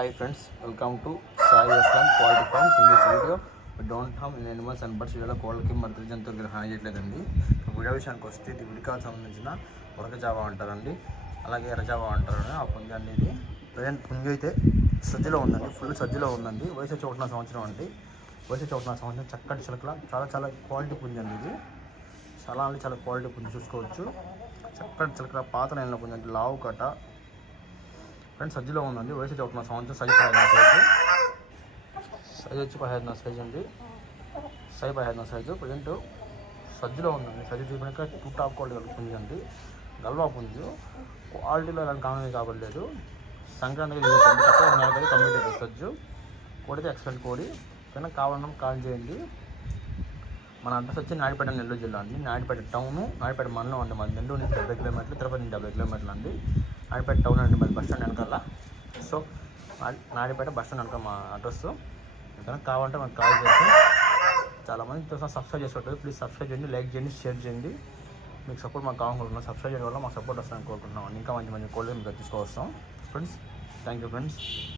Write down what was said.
Hi friends welcome to Sai Aslam quality Farms. In this video don't ham in any and birds birds. కోళ్ళకి మృతుల జంతువులకి హాని చేయట్లేదండి. Video విషయానికి వస్తే ఇది విడికాకు సంబంధించిన ఉడక జావా అంటారండి. అలాగే ఎర్రజావా అంటారండి. ఆ పుంజ అనేది ప్రజెంట్ పుంజ అయితే సజ్జలో ఉందండి. ఫుల్ సజ్జలో ఉందండి. వయసు చోటున సంవత్సరం అండి. వయసు చోటున సంవత్సరం చక్కటి చిలకల చాలా చాలా క్వాలిటీ పుంజ అండి ఇది. చాలా అంటే చాలా క్వాలిటీ పుంజ చూసుకోవచ్చు. చక్కటి చిలకల పాత నెలలో పుంజ అంటే లావు కట ఫ్రెండ్స్ సజ్జలో ఉందండి. వయసు అయితే సంవత్సరం సైజ్ పదిహేను సైజు. సైజ్ వచ్చి పదిహేను సైజ్ అండి. సైజ్ పదిహేను సైజు. ప్రజెంట్ సజ్జలో ఉందండి. సజ్జ చూపినాక టూ టాప్ క్వాలిటీ కలుపుతుంది అండి. గల్వా పుంజు. క్వాలిటీలో ఎలాంటి కామెంట్ కాబట్టలేదు సంక్రాంతికి జరుగుతుంది కంప్లీట్ సజ్జు. కోడితే ఎక్సలెంట్ కోడి. కానీ కావాలన్నా కాల్ చేయండి. మన అడ్రస్ వచ్చి నాయుడుపేట నెల్లూరు జిల్లా అండి. నాయుడుపేట టౌన్ నాయుడుపేట మండలం అండి మన నెల్లూరు నుంచి డెబ్బై కిలోమీటర్లు తిరుపతి నుంచి డెబ్బై కిలోమీటర్లు అండి. నాయుడుపేట టౌన్ అండి మరి బస్ స్టాండ్ వెనకాల. సో నా- నాయుడుపేట బస్ స్టాండ్ వెనకాల మా అడ్రస్ ఎందుకంటే కావాలంటే మనకు కాల్ చేసి చాలామంది చూసిన సబ్స్క్రైబ్ చేసేటప్పుడు ప్లీజ్ సబ్స్క్రైబ్ చేయండి లైక్ చేయండి షేర్ చేయండి. మీకు సపోర్ట్ మాకు కావాలనుకుంటున్నాం సబ్స్క్రైబ్ చేయడం వల్ల మాకు సపోర్ట్ వస్తాను కోరుకుంటున్నాం. ఇంకా మంచి మంచి కోళ్ళు మీకు తీసుకొస్తాం. Friends thank you friends